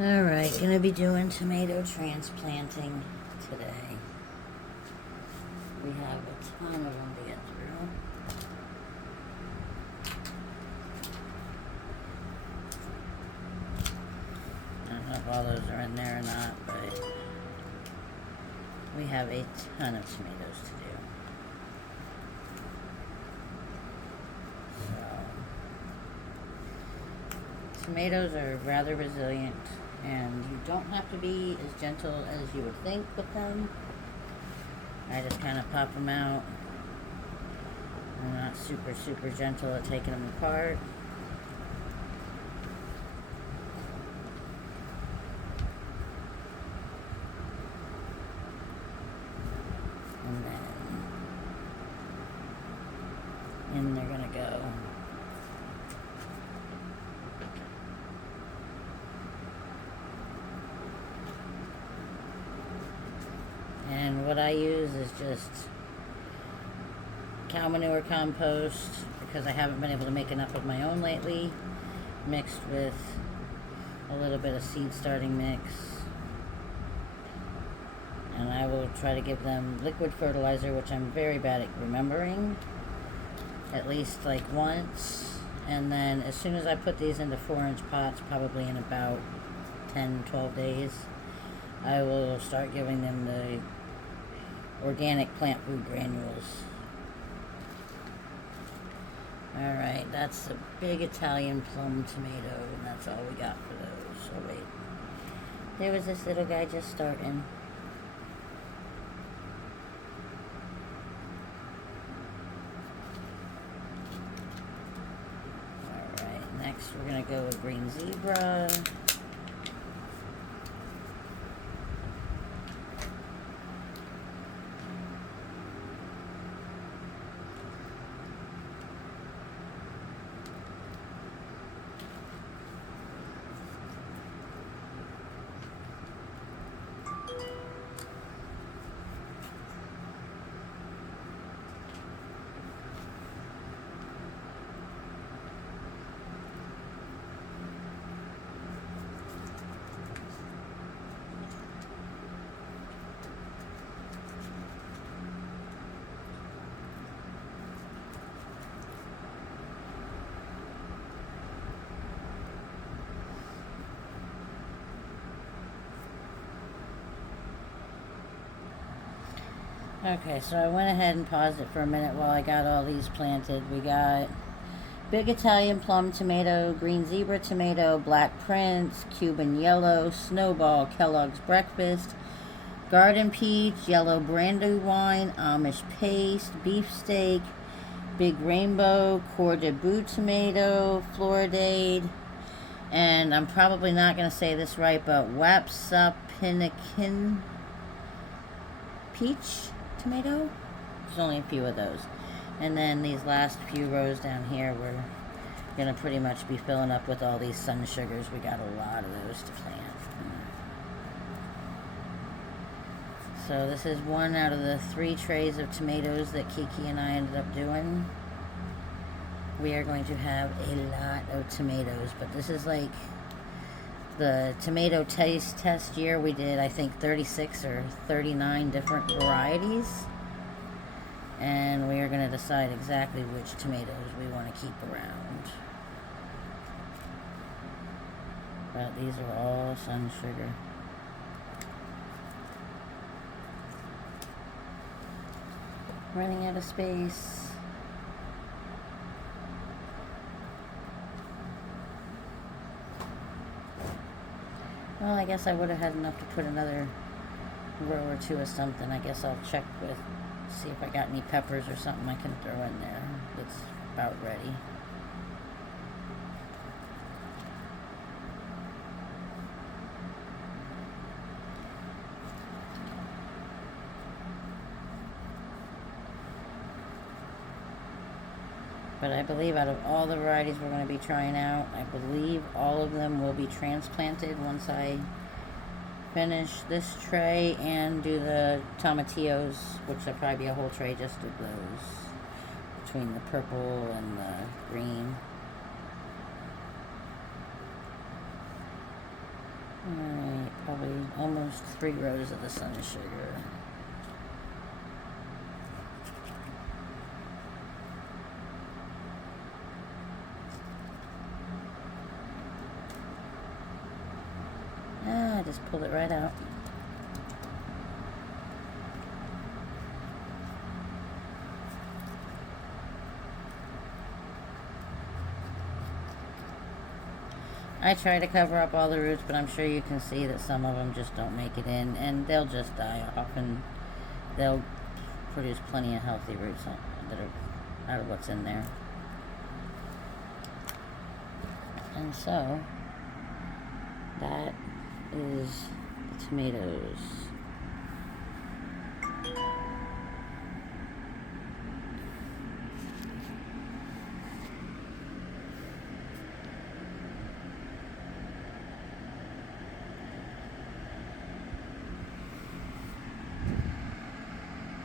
Alright, gonna be doing tomato transplanting today. We have a ton of them to get through. I don't know if all those are in there or not, but we have a ton of tomatoes to do. So, tomatoes are rather resilient, and you don't have to be as gentle as you would think with them. I just kind of pop them out. I'm not super gentle at taking them apart. And then in they're gonna go. And what I use is just cow manure compost, because I haven't been able to make enough of my own lately, mixed with a little bit of seed starting mix. And I will try to give them liquid fertilizer, which I'm very bad at remembering, at least like once. And then as soon as I put these into 4-inch pots, probably in about 10-12 days, I will start giving them the organic plant food granules. Alright, that's a big Italian plum tomato, and that's all we got for those. Oh wait, there was this little guy just starting. Alright, next we're gonna go with green zebra. Okay, so I went ahead and paused it for a minute while I got all these planted. We got big Italian plum tomato, green zebra tomato, black prince, Cuban yellow, snowball, Kellogg's breakfast, garden peach, yellow brandywine, Amish paste, beefsteak, big rainbow, Coeur de Bout tomato, Floridade, and I'm probably not going to say this right, but Wapsapinikin peach tomato. There's only a few of those. And then these last few rows down here, we're gonna pretty much be filling up with all these sun sugars. We got a lot of those to plant. So this is one out of the 3 trays of tomatoes that Kiki and I ended up doing. We are going to have a lot of tomatoes, but this is like the tomato taste test year. We did, I think, 36 or 39 different varieties, and we are going to decide exactly which tomatoes we want to keep around. But these are all sun sugar. Running out of space. Well, I guess I would have had enough to put another row or 2 of something. I guess I'll check with, see if I got any peppers or something I can throw in there. It's about ready. But I believe out of all the varieties we're going to be trying out, I believe all of them will be transplanted once I finish this tray and do the tomatillos, which will probably be a whole tray just of those, between the purple and the green. Alright, probably almost 3 rows of the sun sugar. I just pulled it right out. I try to cover up all the roots, but I'm sure you can see that some of them just don't make it in, and they'll just die off, and they'll produce plenty of healthy roots that are out of what's in there. And so, that is the tomatoes.